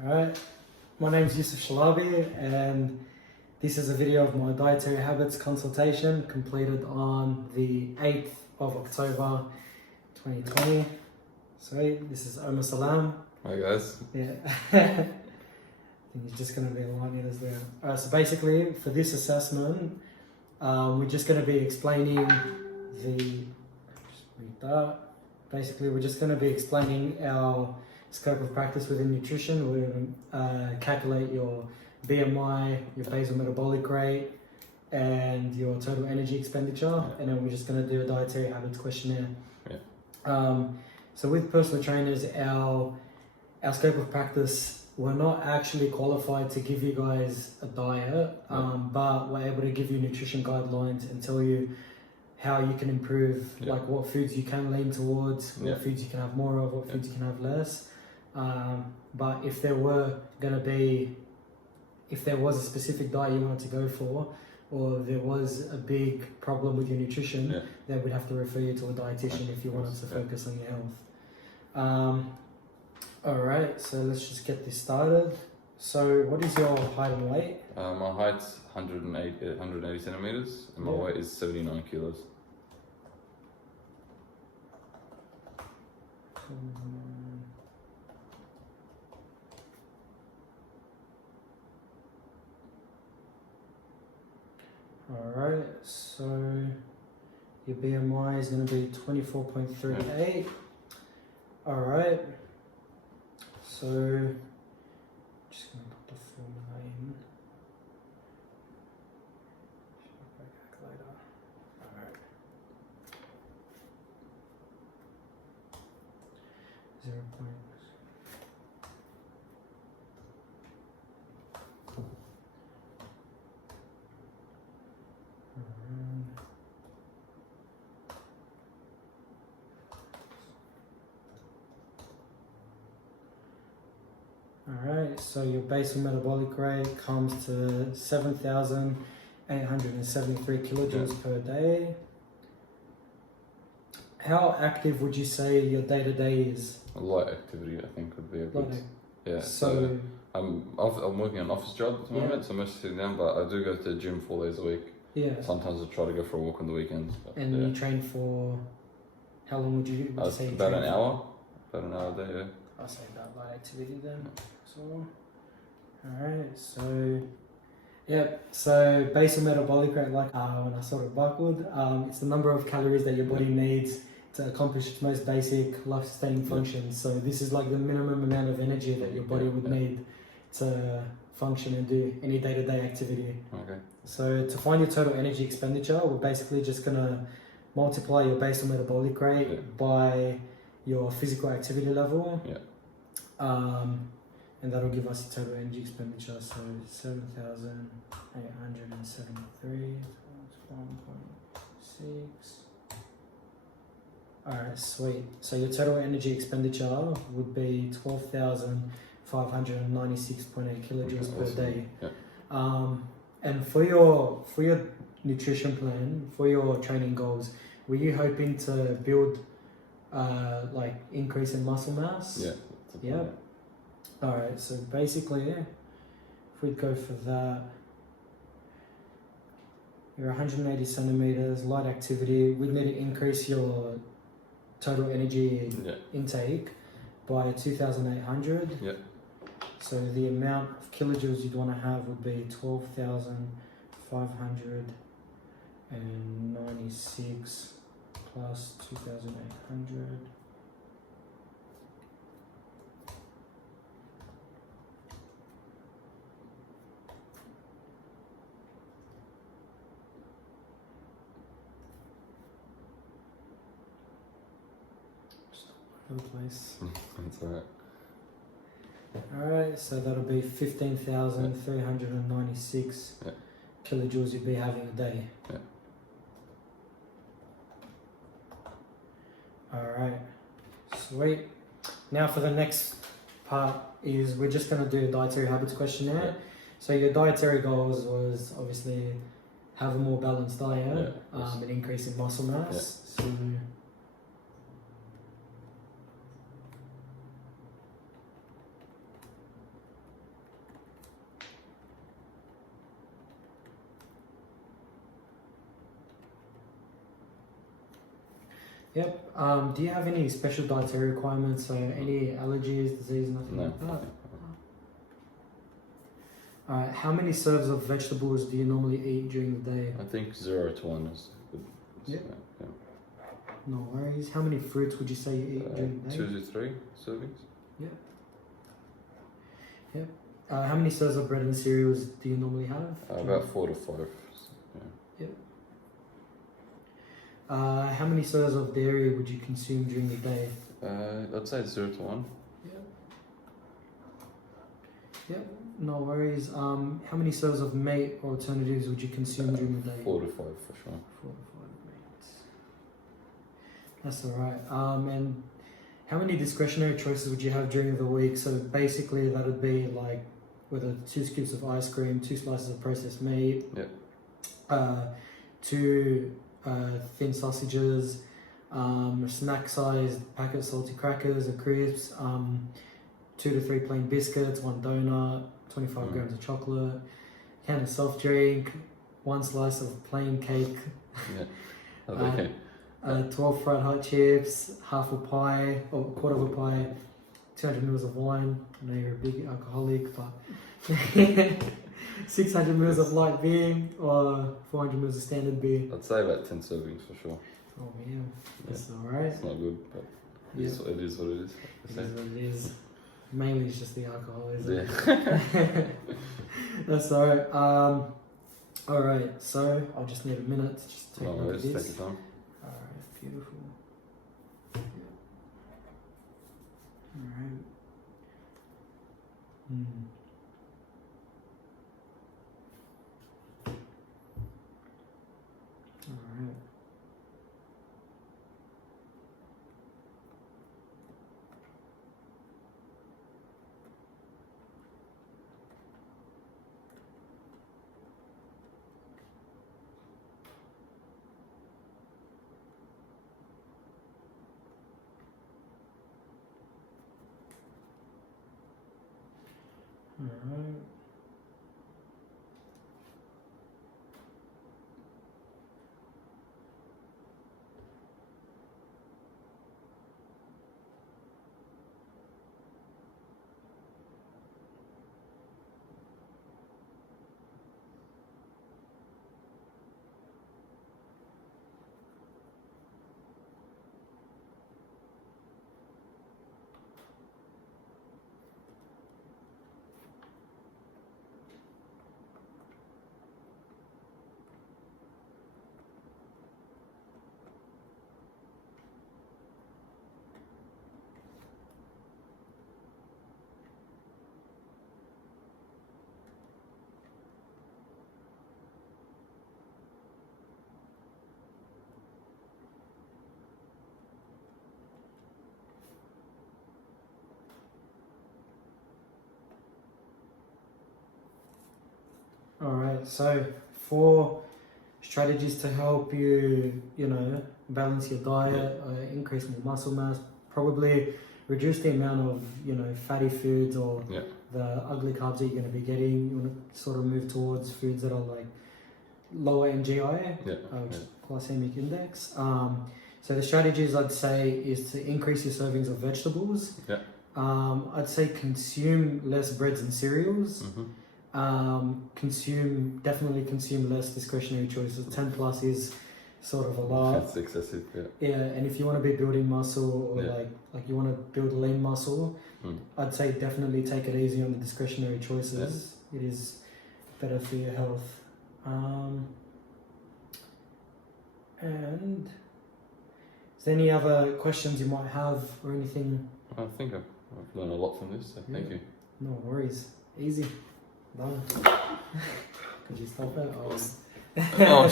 Alright, my name is Yusuf Shalabi and this is a video of my dietary habits consultation completed on the 8th of October 2020. Sweet, this is Omar Salam. Hi guys. Yeah, I think he's just going to be aligning us there. Alright, so basically for this assessment, we're just going to be explaining Basically, we're just going to be explaining our scope of practice within nutrition. We're going to calculate your BMI, your basal metabolic rate, and your total energy expenditure, and then we're just going to do a dietary habits questionnaire. So with personal trainers, our scope of practice, we're not actually qualified to give you guys a diet, but we're able to give you nutrition guidelines and tell you how you can improve, like what foods you can lean towards, what foods you can have more of, what foods you can have less. But if there was a specific diet you wanted to go for, or there was a big problem with your nutrition, then we'd have to refer you to a dietitian if you wanted to focus on your health. Alright, so let's just get this started. So what is your height and weight? My height's 180 centimeters and my weight is 79 kilos. Alright, so your BMI is going to be 24.38. Alright, so just going to put the formula in. Calculator. Alright. 0. Alright, so your basal metabolic rate comes to 7,873 kilojoules per day. How active would you say your day-to-day is? A light activity, I think, would be a good. Yeah. So I'm working an office job at the moment, so I'm mostly sitting down. But I do go to the gym 4 days a week. Yeah. Sometimes I try to go for a walk on the weekends. And you train for how long would you say? About an hour. About an hour a day. Yeah. I'll say that light activity then. So, alright, so so basal metabolic rate, like when I sort of buckled, it's the number of calories that your body needs to accomplish its most basic life-sustaining functions. So this is like the minimum amount of energy that your body would need to function and do any day-to-day activity. Okay. So to find your total energy expenditure, we're basically just gonna multiply your basal metabolic rate by your physical activity level. And that'll give us total energy expenditure. So 7,873 times 1.6. Alright, sweet. So your total energy expenditure would be 12,596.8 kilojoules per day. And for your nutrition plan, for your training goals, were you hoping to build like increase in muscle mass? Yeah. Alright, so basically, if we'd go for that, you're 180 centimeters, light activity, we'd need to increase your total energy intake by 2,800. So the amount of kilojoules you'd want to have would be 12,596 plus 2,800. Place. That's alright. Alright, so that'll be 15,396 kilojoules you'd be having a day. Alright, sweet. Now for the next part is we're just going to do a dietary habits questionnaire. So your dietary goals was obviously have a more balanced diet, an increase in muscle mass. So Yep. Do you have any special dietary requirements? So any allergies, disease, nothing No. like that? Alright, how many serves of vegetables do you normally eat during the day? I think 0 to 1 is good. Yeah. Yeah. No worries. How many fruits would you say you eat during the day? 2 to 3 servings. How many serves of bread and cereals do you normally have? About 4 to 5. How many serves of dairy would you consume during the day? I'd say 0 to 1. Yep, no worries. How many serves of meat or alternatives would you consume during the day? 4 to 5 for sure. 4 to 5 meats. That's alright. And how many discretionary choices would you have during the week? So basically that would be like whether 2 scoops of ice cream, 2 slices of processed meat, 2 thin sausages, snack-sized packet of salty crackers or crisps, 2 to 3 plain biscuits, 1 donut, 25 grams of chocolate, can of soft drink, 1 slice of plain cake, Okay. 12 fried hot chips, half a pie or a quarter of a pie, 200 mils of wine. I know you're a big alcoholic, but 600 mils of light beer or 400 mils of standard beer. I'd say about 10 servings for sure. Oh man, that's alright. It's not good, but it is what it is. It is what it is. Mainly it's just the alcohol, isn't it? That's alright. Alright, so I'll just need a minute to just take a look at Take this. your time. Alright, beautiful. Alright. Alright. Alright. Alright, so 4 strategies to help you, balance your diet, increase more muscle mass, probably reduce the amount of, fatty foods or the ugly carbs that you're going to be getting. You want to sort of move towards foods that are like lower in GI, glycemic index. So the strategies I'd say is to increase your servings of vegetables. I'd say consume less breads and cereals. Definitely consume less discretionary choices. 10 plus is sort of a lot. That's excessive, and if you want to be building muscle or like you want to build lean muscle, I'd say definitely take it easy on the discretionary choices. It is better for your health. And is there any other questions you might have or anything? I think I've learned a lot from this, so thank you. No worries. Easy. Done. Could you stop it? Oh,